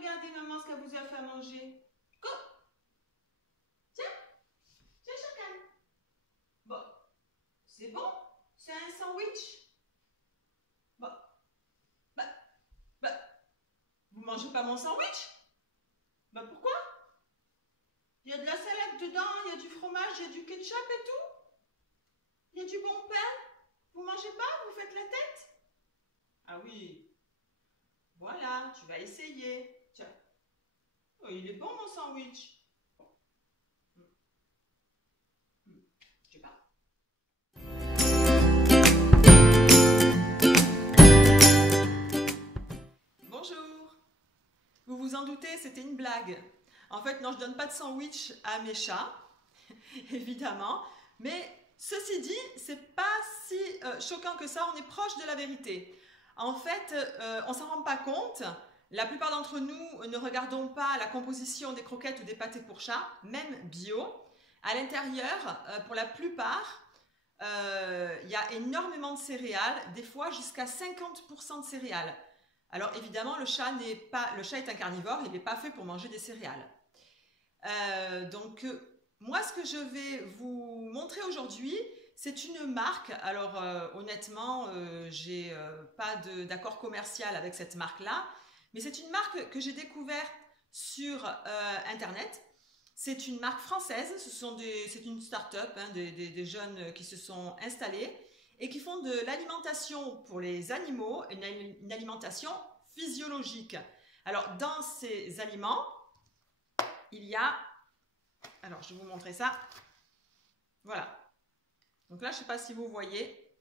regardez maman ce qu'elle vous a fait à manger. Go. Tiens, tiens Chocan. Bon, c'est bon, c'est un sandwich. Bon, bah, vous mangez pas mon sandwich? Bah pourquoi? Il y a de la salade dedans, il y a du fromage, il y a du ketchup et tout. Il y a du bon pain. Vous mangez pas? Vous faites la tête? Ah oui. Voilà, tu vas essayer. Tiens. Oh, il est bon mon sandwich. Je sais pas. Bonjour. Vous vous en doutez, c'était une blague. En fait, non, je donne pas de sandwich à mes chats, évidemment. Mais ceci dit, c'est pas si choquant que ça, on est proche de la vérité. En fait, on s'en rend pas compte. La plupart d'entre nous ne regardons pas la composition des croquettes ou des pâtés pour chat, même bio. À l'intérieur, pour la plupart, il y a énormément de céréales, des fois jusqu'à 50% de céréales. Alors évidemment, le chat est un carnivore, il n'est pas fait pour manger des céréales. Moi, ce que je vais vous montrer aujourd'hui, c'est une marque. Alors honnêtement, j'ai pas d'accord commercial avec cette marque-là, mais c'est une marque que j'ai découverte sur Internet. C'est une marque française, c'est une start-up, hein, des jeunes qui se sont installés et qui font de l'alimentation pour les animaux, une alimentation physiologique. Alors dans ces aliments, il y a, alors je vais vous montrer ça, voilà. Donc là, je ne sais pas si vous voyez,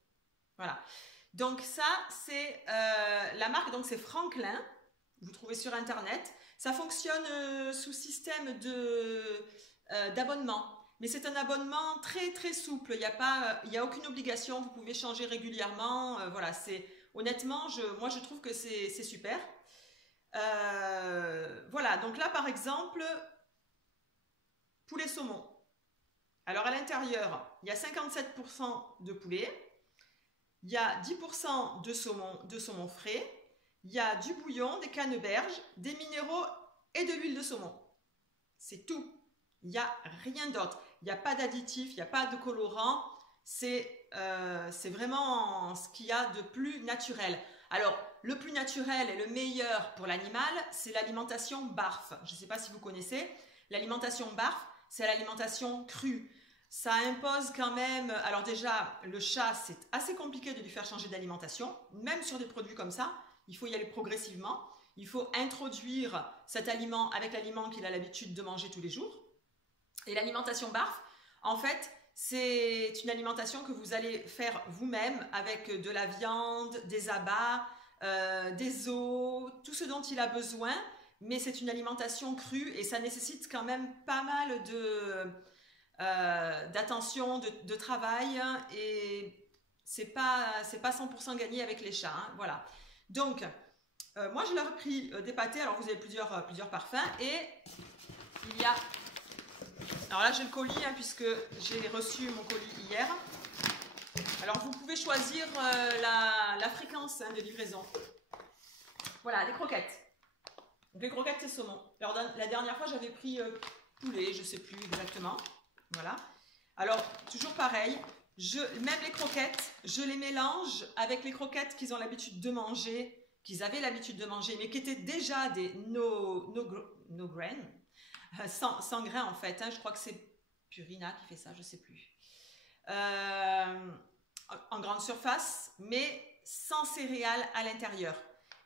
voilà. Donc ça, c'est la marque, donc c'est Franklin, vous trouvez sur Internet. Ça fonctionne sous système d'abonnement, mais c'est un abonnement très très souple, il n'y a aucune obligation, vous pouvez changer régulièrement, voilà, honnêtement, moi je trouve que c'est super. Voilà, donc là par exemple, poulet saumon. Alors à l'intérieur, il y a 57% de poulet, il y a 10% de saumon frais, il y a du bouillon, des canneberges, des minéraux et de l'huile de saumon. C'est tout. Il n'y a rien d'autre. Il n'y a pas d'additif, il n'y a pas de colorant. C'est vraiment ce qu'il y a de plus naturel. Alors, le plus naturel et le meilleur pour l'animal, c'est l'alimentation BARF. Je ne sais pas si vous connaissez. L'alimentation BARF, c'est l'alimentation crue. Ça impose quand même... Alors déjà, le chat, c'est assez compliqué de lui faire changer d'alimentation, même sur des produits comme ça. Il faut y aller progressivement. Il faut introduire cet aliment avec l'aliment qu'il a l'habitude de manger tous les jours. Et l'alimentation BARF, en fait, c'est une alimentation que vous allez faire vous-même avec de la viande, des abats, des os, tout ce dont il a besoin. Mais c'est une alimentation crue et ça nécessite quand même pas mal d'attention, de travail. Et c'est pas 100% gagné avec les chats. Hein, voilà. Donc, moi, je leur ai pris des pâtés. Alors, vous avez plusieurs parfums. Et il y a... Alors là, j'ai le colis, hein, puisque j'ai reçu mon colis hier. Alors, vous pouvez choisir la fréquence de livraison. Voilà, les croquettes. Donc, les croquettes, c'est saumon. Alors, la dernière fois, j'avais pris poulet, je ne sais plus exactement. Voilà. Alors, toujours pareil. Même les croquettes, je les mélange avec les croquettes qu'ils ont l'habitude de manger, qu'ils avaient l'habitude de manger, mais qui étaient déjà des no grain, sans grain en fait. Hein, je crois que c'est Purina qui fait ça, je ne sais plus. En grande surface, mais sans céréales à l'intérieur.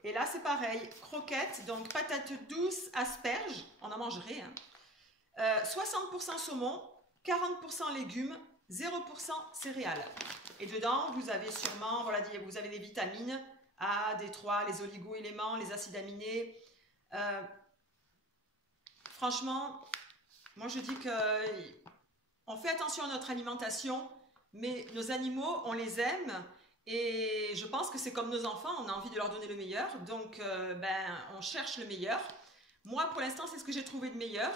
Et là, c'est pareil. Croquettes, donc patates douces, asperges, on en mangerait. Hein. 60% saumon, 40% légumes, 0% céréales. Et dedans, vous avez sûrement, voilà, vous avez des vitamines A, D3, les oligo-éléments, les acides aminés. Franchement, moi je dis qu'on fait attention à notre alimentation, mais nos animaux, on les aime. Et je pense que c'est comme nos enfants, on a envie de leur donner le meilleur. Donc, on cherche le meilleur. Moi, pour l'instant, c'est ce que j'ai trouvé de meilleur.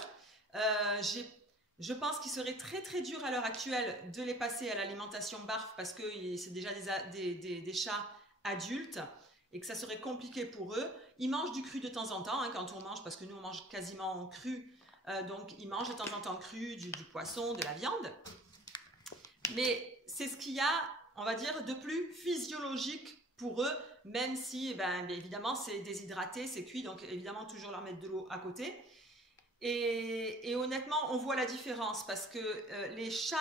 Je pense qu'il serait très très dur à l'heure actuelle de les passer à l'alimentation BARF parce que c'est déjà des chats adultes et que ça serait compliqué pour eux, ils mangent du cru de temps en temps, hein, quand on mange, parce que nous on mange quasiment cru, donc ils mangent de temps en temps cru, du poisson, de la viande. Mais c'est ce qu'il y a, on va dire, de plus physiologique pour eux, même si, bien évidemment, c'est déshydraté, c'est cuit, donc évidemment toujours leur mettre de l'eau à côté. Et honnêtement, on voit la différence parce que les chats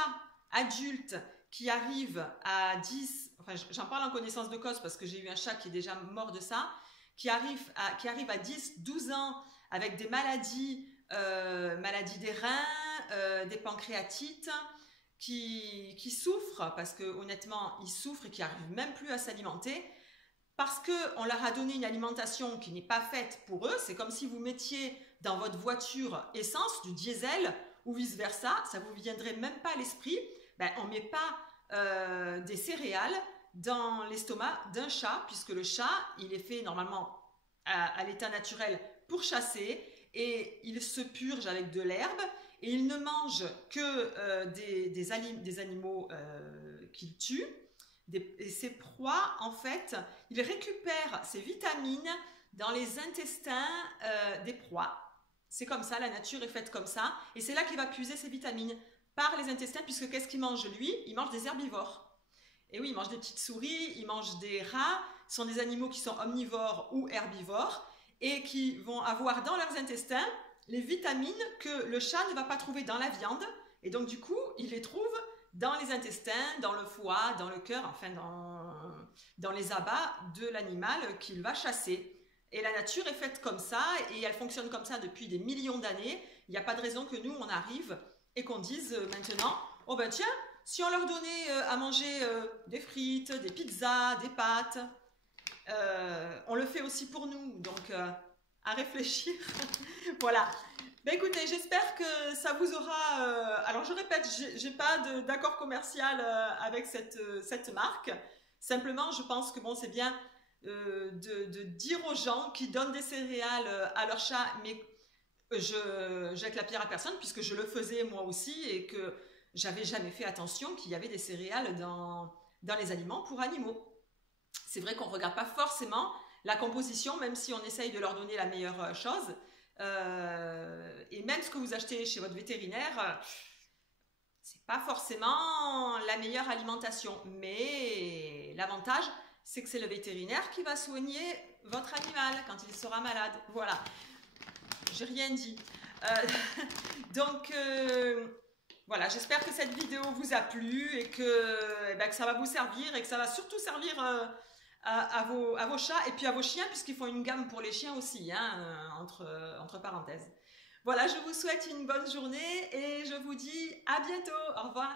adultes qui arrivent à 10, enfin j'en parle en connaissance de cause parce que j'ai eu un chat qui est déjà mort de ça, qui arrive à 10, 12 ans avec des maladies, maladies des reins, des pancréatites, qui souffrent parce que honnêtement ils souffrent et qui n'arrivent même plus à s'alimenter parce qu'on leur a donné une alimentation qui n'est pas faite pour eux. C'est comme si vous mettiez dans votre voiture essence, du diesel ou vice versa, ça ne vous viendrait même pas à l'esprit. On ne met pas des céréales dans l'estomac d'un chat, puisque le chat, il est fait normalement à l'état naturel pour chasser, et il se purge avec de l'herbe, et il ne mange que des animaux qu'il tue. Et ses proies, en fait, il récupère ses vitamines dans les intestins des proies. C'est comme ça, la nature est faite comme ça, et c'est là qu'il va puiser ses vitamines, par les intestins, puisque qu'est-ce qu'il mange lui? Il mange des herbivores. Et oui, il mange des petites souris, il mange des rats, ce sont des animaux qui sont omnivores ou herbivores, et qui vont avoir dans leurs intestins les vitamines que le chat ne va pas trouver dans la viande, et donc du coup, il les trouve dans les intestins, dans le foie, dans le cœur, enfin dans les abats de l'animal qu'il va chasser. Et la nature est faite comme ça, et elle fonctionne comme ça depuis des millions d'années. Il n'y a pas de raison que nous, on arrive et qu'on dise maintenant, oh ben tiens, si on leur donnait à manger des frites, des pizzas, des pâtes, on le fait aussi pour nous, donc à réfléchir. Voilà. Ben écoutez, j'espère que ça vous aura... alors je répète, j'ai pas d'accord commercial avec cette marque. Simplement, je pense que bon, c'est bien de dire aux gens qui donnent des céréales à leur chat, mais je jette la pierre à personne puisque je le faisais moi aussi et que j'avais jamais fait attention qu'il y avait des céréales dans les aliments pour animaux. C'est vrai qu'on ne regarde pas forcément la composition, même si on essaye de leur donner la meilleure chose. Et même ce que vous achetez chez votre vétérinaire, c'est pas forcément la meilleure alimentation. Mais l'avantage, c'est que c'est le vétérinaire qui va soigner votre animal quand il sera malade. Voilà. J'ai rien dit. Donc, voilà, j'espère que cette vidéo vous a plu et que ça va vous servir et que ça va surtout servir à vos chats et puis à vos chiens, puisqu'ils font une gamme pour les chiens aussi, hein, entre parenthèses. Voilà, je vous souhaite une bonne journée et je vous dis à bientôt. Au revoir.